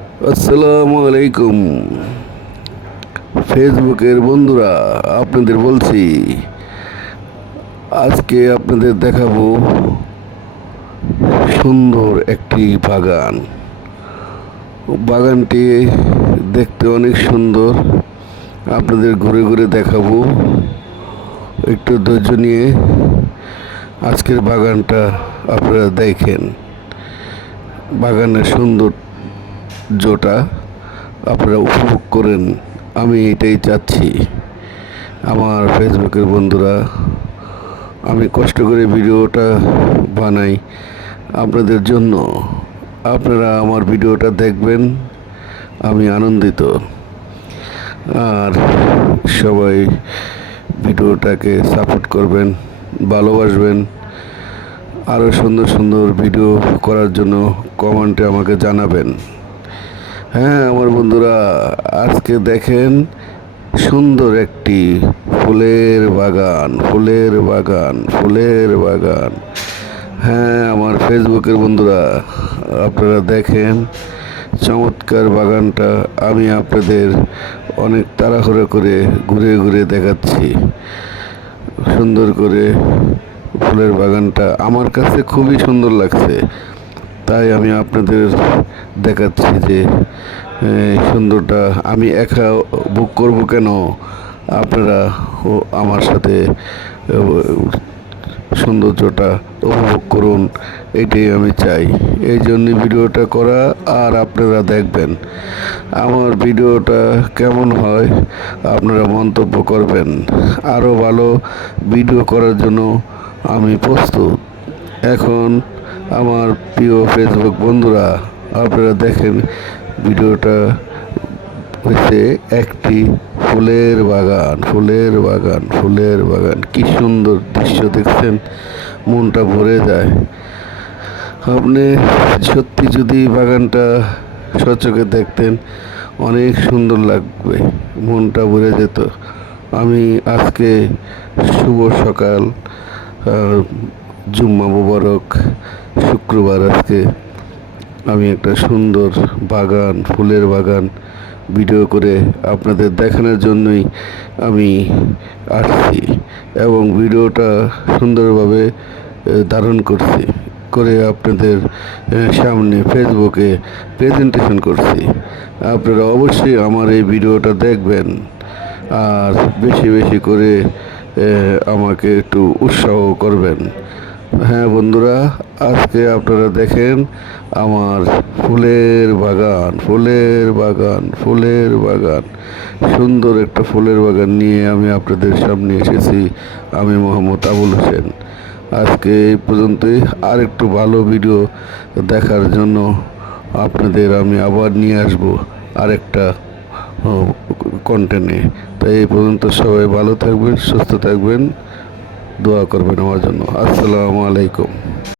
আসসালামু আলাইকুম ফেসবুকের বন্ধুরা, আপনাদের বলছি, আজকে আপনাদের দেখাবো সুন্দর একটি বাগান। বাগানটি দেখতে অনেক সুন্দর। আপনাদের ঘুরে ঘুরে দেখাবো। একটু ধৈর্য নিয়ে আজকের বাগানটা আপনারা দেখেন। বাগানের সৌন্দর্যটা আপনারা উপভোগ করেন। আমি এটাই চাচ্ছি। আমার ফেসবুকের বন্ধুরা, আমি কষ্ট করে ভিডিওটা বানাই আপনাদের জন্য। আপনারা আমার ভিডিওটা দেখবেন, আমি আনন্দিত। আর সবাই ভিডিওটাকে সাপোর্ট করবেন, ভালোবাসবেন। আরও সুন্দর সুন্দর ভিডিও করার জন্য কমেন্টে আমাকে জানাবেন। হ্যাঁ আমার বন্ধুরা, আজকে দেখেন সুন্দর একটি ফুলের বাগান ফুলের বাগান ফুলের বাগান। হ্যাঁ আমার ফেসবুকের বন্ধুরা, আপনারা দেখেন চমৎকার বাগানটা। আমি আপনাদের অনেক তাড়াহুড়ো করে ঘুরে ঘুরে দেখাচ্ছি। সুন্দর করে ফুলের বাগানটা আমার কাছে খুবই সুন্দর লাগছে। তাই আমি আপনাদের দেখাচ্ছি যে সুন্দরটা আমি একা বুক করব কেন? আপনারা ও আমার সাথে সৌন্দর্যটা উপভোগ করুন, এটাই আমি চাই। এই জন্য ভিডিওটা করা আর আপনারা দেখবেন। আমার ভিডিওটা কেমন হয় আপনারা মন্তব্য করবেন। আরও ভালো ভিডিও করার জন্য আমি প্রস্তুত। এখন আমার প্রিয় ফেসবুক বন্ধুরা, আপনারা দেখেন ভিডিওটা হচ্ছে একটি ফুলের বাগান ফুলের বাগান ফুলের বাগান। কি সুন্দর দৃশ্য দেখছেন, মনটা ভরে যায়। আপনি সত্যি যদি বাগানটা সচকে দেখতেন, অনেক সুন্দর লাগবে, মনটা ভরে যেত। আমি আজকে শুভ সকাল জুম্মা মুবারক, শুক্রবার আজকে আমি একটা সুন্দর বাগান, ফুলের বাগান ভিডিও করে আপনাদের দেখানোর জন্যই আমি আসছি এবং ভিডিওটা সুন্দরভাবে ধারণ করছি, করে আপনাদের সামনে ফেসবুকে প্রেজেন্টেশন করছি। আপনারা অবশ্যই আমার এই ভিডিওটা দেখবেন আর বেশি বেশি করে আমাকে একটু উৎসাহ করবেন। হ্যাঁ বন্ধুরা, আজকে আপনারা দেখেন আমার ফুলের বাগান ফুলের বাগান ফুলের বাগান। সুন্দর একটা ফুলের বাগান নিয়ে আমি আপনাদের সামনে এসেছি, আমি মোহাম্মদ আবুল হোসেন। আজকে এই পর্যন্তই আর একটু ভালো ভিডিও দেখার জন্য আপনাদের আমি আবার নিয়ে আসব আরেকটা কন্টেন্টে তাই এই পর্যন্ত সবাই ভালো থাকবেন, সুস্থ থাকবেন। দোয়া করবেন আমার জন্য। আসসালামু আলাইকুম।